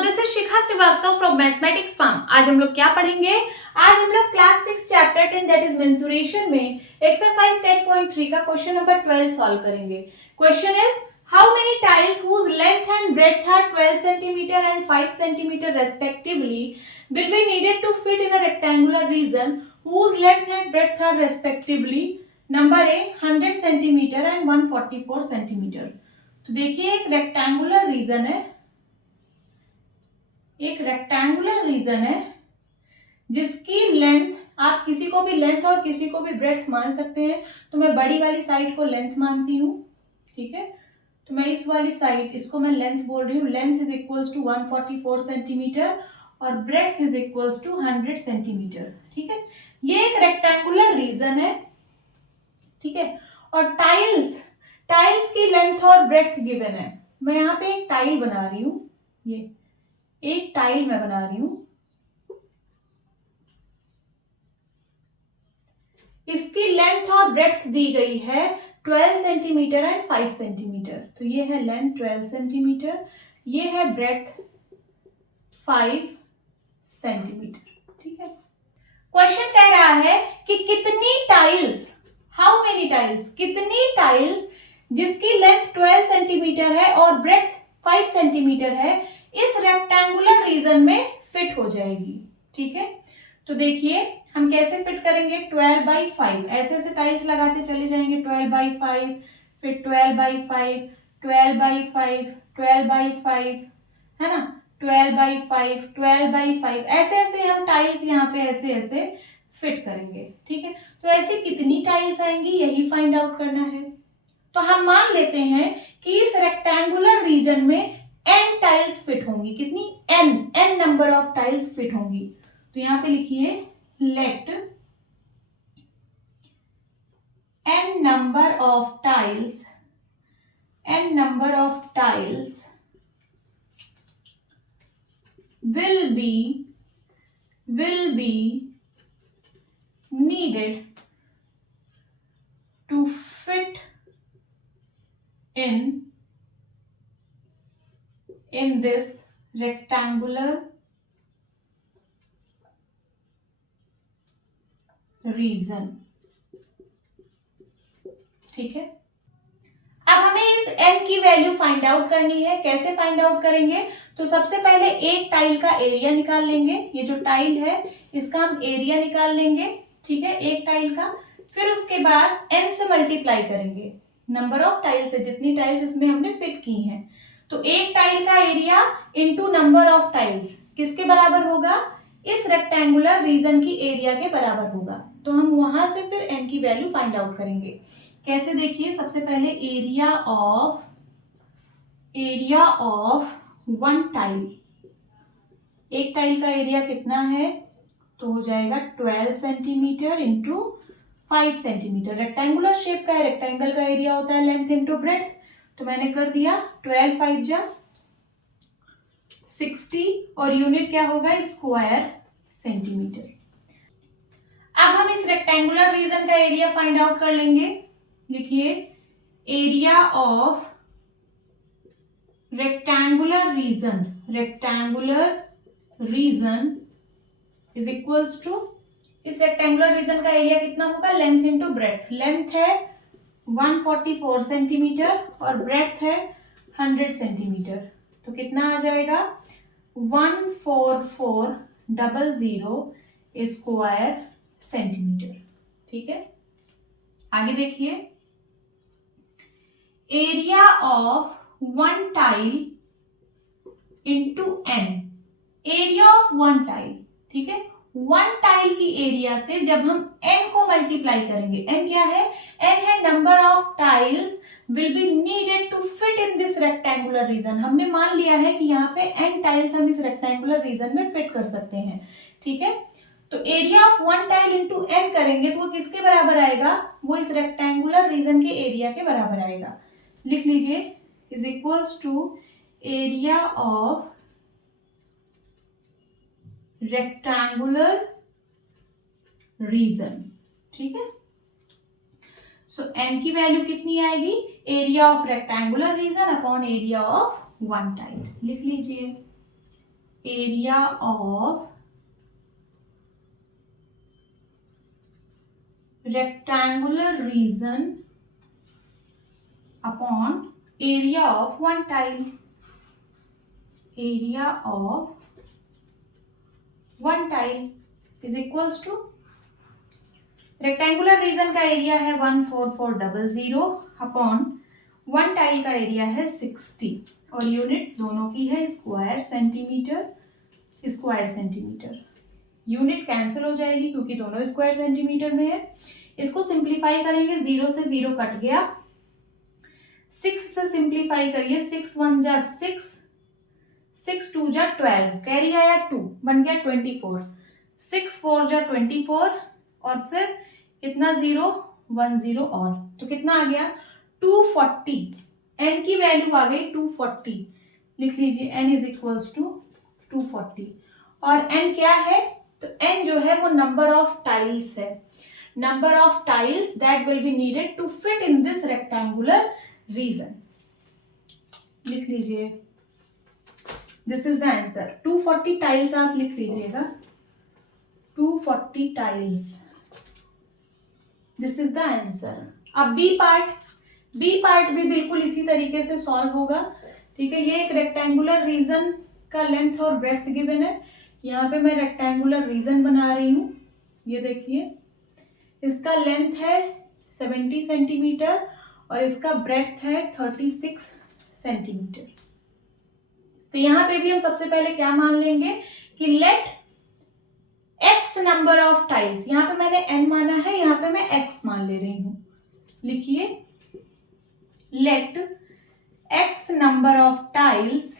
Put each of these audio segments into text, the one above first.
This is Shikha Srivastava from mathematics farm. आज हम लोग क्या पढ़ेंगे? आज हम लोग class 6 chapter 10 that is mensuration में एक्सरसाइज 10.3 का क्वेश्चन नंबर 12 सॉल्व करेंगे। Question is how many tiles whose length and breadth are 12 centimetre and 5 centimetre respectively will be needed to fit in a rectangular region whose length and breadth are respectively number A 100 centimetre and 144 centimetre. तो देखिए एक rectangular reason है जिसकी length, आप किसी को भी length और किसी को भी ब्रेड्थ मान सकते हैं। तो मैं बड़ी वाली साइड को लेंथ मानती हूँ, ठीक है। तो मैं इस वाली साइड, इसको मैं लेंथ बोल रही हूँ। Length is equals to 144 centimetre और breadth is equals to 100 centimetre, ठीक है। ये एक रेक्टेंगुलर रीजन है, ठीक है। और टाइल्स की लेंथ और ब्रेड्थ गिवन है। मैं यहाँ पे एक टाइल बना रही हूँ, ये एक टाइल मैं बना रही हूँ। इसकी लेंथ और ब्रेड्थ दी गई है 12 सेंटीमीटर एंड 5 सेंटीमीटर। तो ये है लेंथ 12 सेंटीमीटर, ये है ब्रेड्थ 5 सेंटीमीटर, ठीक है। क्वेश्चन कह रहा है कि कितनी टाइल्स, हाउ मेनी टाइल्स, कितनी टाइल्स जिसकी लेंथ 12 सेंटीमीटर है और ब्रेड्थ 5 सेंटीमीटर है इस रेक्टेंगुलर रीजन में फिट हो जाएगी, ठीक है। तो देखिए हम कैसे फिट करेंगे। 12 बाई 5 ऐसे ऐसे टाइल्स लगाते चले जाएंगे। 12 बाई 5, फिर 12 बाई 5, 12 बाई 5, 12 बाई 5, है ना, 12 बाई 5, 12 बाई 5, ऐसे ऐसे हम टाइल्स यहाँ पे ऐसे ऐसे फिट करेंगे, ठीक है। तो ऐसे कितनी टाइल्स आएंगी यही फाइंड आउट करना है। तो हम मान लेते हैं कि इस रेक्टेंगुलर रीजन में n टाइल्स फिट होंगी। कितनी? n number of tiles fit होंगी। तो यहां पे लिखिए late n number of tiles will be needed to fit in this rectangular region, ठीक है। अब हमें इस n की वैल्यू फाइंड आउट करनी है। कैसे फाइंड आउट करेंगे? तो सबसे पहले एक टाइल का एरिया निकाल लेंगे। ये जो टाइल है इसका हम एरिया निकाल लेंगे, ठीक है, एक टाइल का। फिर उसके बाद n से मल्टीप्लाई करेंगे, नंबर ऑफ टाइल्स है, जितनी टाइल्स इसमें हमने फिट की हैं। तो एक टाइल का area into number of tiles किसके बराबर होगा? इस रेक्टेंगुलर रीजन की एरिया के बराबर होगा। तो हम वहां से फिर n की वैल्यू फाइंड आउट करेंगे। कैसे? देखिए सबसे पहले एरिया ऑफ वन टाइल, एक टाइल का एरिया कितना है? तो हो जाएगा 12 centimetre into 5 centimetre. Rectangular shape का है, रेक्टेंगल का एरिया होता है लेंथ इंटू ब्रेड्थ। तो मैंने कर दिया 12 5 जा 60 और यूनिट क्या होगा? Square centimetre. अब हम इस रेक्टेंगुलर रीजन का एरिया फाइंड आउट कर लेंगे। लिखिए area of rectangular region is equals to, इस रेक्टेंगुलर रीजन का एरिया कितना होगा? Length into breadth. लेंथ है 144 सेंटीमीटर और ब्रेड्थ है 100 सेंटीमीटर। तो कितना आ जाएगा? 14400 स्क्वायर सेंटीमीटर, ठीक है। आगे देखिए area of one tile into n, area of one tile, ठीक है। वन टाइल की एरिया से जब हम n को मल्टीप्लाई करेंगे, n क्या है? n है number of tiles will be needed to fit in this rectangular region. हमने मान लिया है कि यहाँ पे n टाइल्स हम इस रेक्टेंगुलर रीजन में फिट कर सकते हैं, ठीक है। तो area of one tile into n करेंगे तो वो किसके बराबर आएगा? वो इस रेक्टेंगुलर रीजन के एरिया के बराबर आएगा। लिख लीजिए is equals to area of rectangular region, ठीक है। सो n की वैल्यू कितनी आएगी? Area of rectangular region upon area of one tile. लिख लीजिए area of rectangular region upon area of one tile. Area of one tile is equals to rectangular region का area है 14400 upon one tile का area है 60 और unit दोनों की है स्क्वायर सेंटीमीटर। यूनिट कैंसिल हो जाएगी क्योंकि दोनों स्क्वायर सेंटीमीटर में है। इसको सिंप्लीफाई करेंगे, 0 से 0 कट गया, 6 से सिंप्लीफाई करिए, 6 1 जा 6, 6 2 जा 12, कैरी आया 2, बन गया 24, 6 4 जा 24 और फिर कितना 0 1 0 और तो कितना आ गया 240। n की वैल्यू आ गई 240, लिख लीजिए n इज इक्वल्स टू 240। और n क्या है, तो n जो है वो नंबर ऑफ टाइल्स है, number of tiles that will be needed to fit in this rectangular region. लिख लीजिए, this is the answer. 240 tiles आप लिख लीजिएगा, 240 tiles, this is the answer. अब बी पार्ट भी बिल्कुल इसी तरीके से सॉल्व होगा। ठीक है, ये एक रेक्टेंगुलर रीजन का लेंथ और ब्रेड्थ गिवन है। यहाँ पे मैं रेक्टेंगुलर रीजन बना रही हूँ, ये देखिए, इसका लेंथ है 70 सेंटीमीटर और इसका ब्रेड्थ है 36 सेंटीमीटर। तो यहाँ पे भी हम सबसे पहले क्या मान लेंगे कि let x number of tiles, यहाँ पे मैंने n माना है, यहाँ पे मैं x मान ले रही हूं। लिखिए, let x number of tiles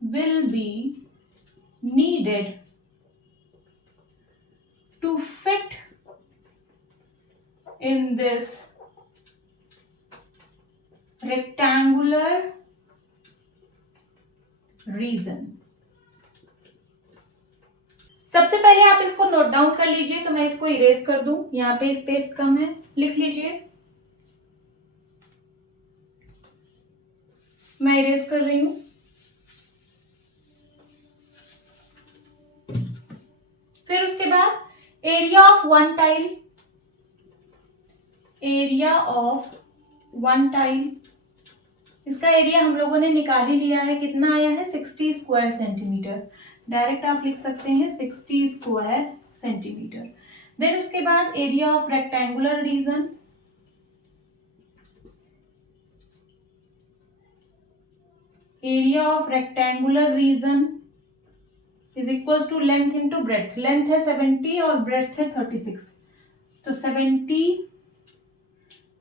will be needed to fit in this rectangular region। सबसे पहले आप इसको नोट डाउन कर लीजिए, तो मैं इसको इरेज कर दूं, यहाँ पे स्पेस कम है, लिख लीजिए, मैं इरेज कर रही हूं। फिर उसके बाद एरिया ऑफ वन टाइल, इसका एरिया हम लोगों ने निकाल ही लिया है, कितना आया है 60 स्क्वायर सेंटीमीटर। डायरेक्ट आप लिख सकते हैं 60 स्क्वायर सेंटीमीटर। देन उसके बाद area of rectangular region, is equals to length into breadth. Length है 70 और ब्रेड्थ है 36, तो 70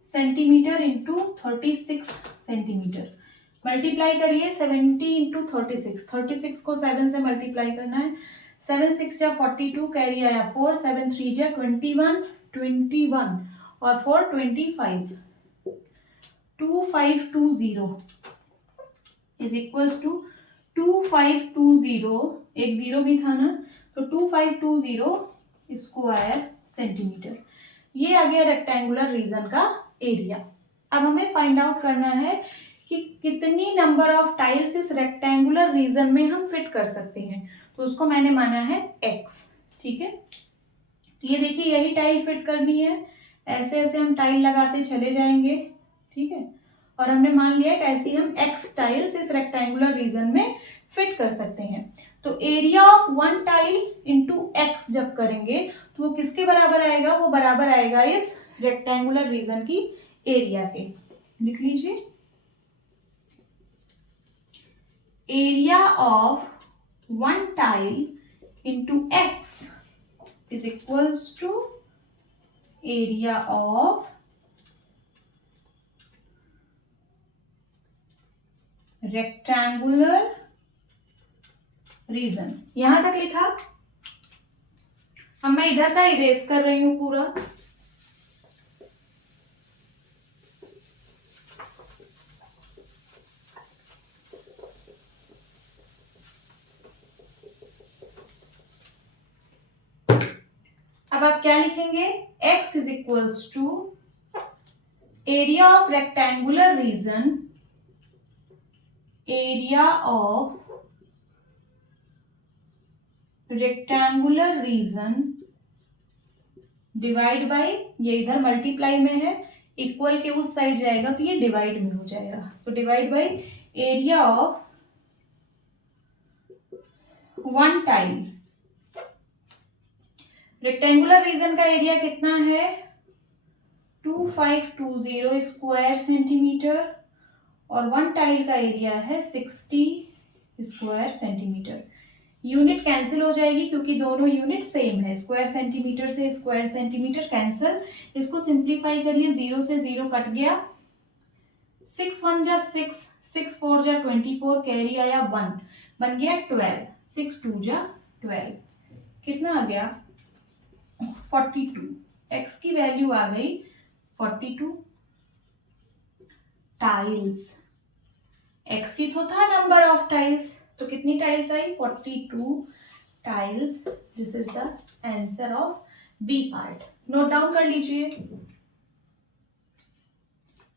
सेंटीमीटर इंटू 36 सेंटीमीटर। मल्टीप्लाई करिए, 70 इंटू 36 को 7 से मल्टीप्लाई करना है, 7 6 जा 42, कैरी आया 4, 7 3 जा 21 और 4 25, 2520 इज इक्वल्स टू 2520, एक जीरो भी था ना, तो 2520 स्क्वायर सेंटीमीटर। ये आ गया रेक्टेंगुलर रीजन का एरिया। अब हमें फाइंड आउट करना है कि कितनी नंबर ऑफ टाइल्स इस रेक्टेंगुलर रीजन में हम फिट कर सकते हैं, तो उसको मैंने माना है x। ठीक है, ये देखिए, यही टाइल फिट करनी है, ऐसे ऐसे हम टाइल लगाते चले जाएंगे। ठीक है, और हमने मान लिया कि ऐसे हम x टाइल्स इस रेक्टेंगुलर रीजन में फिट कर सकते हैं। तो area of one tile into x जब करेंगे तो वो किसके बराबर आएगा, वो बराबर आएगा इस रेक्टेंगुलर रीजन की एरिया के। लिख लीजिए, area of one tile into x is equals to area of rectangular region. यहां तक लिखा। अब मैं इधर का इरेज कर रही हूं पूरा। अब आप क्या लिखेंगे, x is equals to area of rectangular region, area of rectangular region divide by, ये इधर मल्टीप्लाई में है, इक्वल के उस साइड जाएगा तो ये डिवाइड में हो जाएगा, तो divide by area of one tile. Rectangular region का एरिया कितना है 2520 स्क्वायर सेंटीमीटर और वन टाइल का एरिया है 60 स्क्वायर सेंटीमीटर। यूनिट कैंसिल हो जाएगी क्योंकि दोनों यूनिट सेम है, स्क्वायर सेंटीमीटर से स्क्वायर सेंटीमीटर कैंसिल। इसको सिंप्लीफाई करिए, 0 से 0 कट गया, 6 1 जा 6, 6 4 जा 24, कैरी आया 1, बन गया 12, 6 2 जा 12, कितना आ गया 42। x की वैल्यू आ गई 42। टाइल्स, x ही तो था नंबर ऑफ टाइल्स, तो कितनी टाइल्स आई 42 tiles. This is the answer of B part, note down कर लीजिए।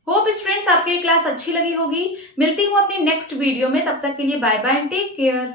होप स्टूडेंट्स आपकी क्लास अच्छी लगी होगी। मिलती हूँ अपनी नेक्स्ट वीडियो में, तब तक के लिए bye bye and take care.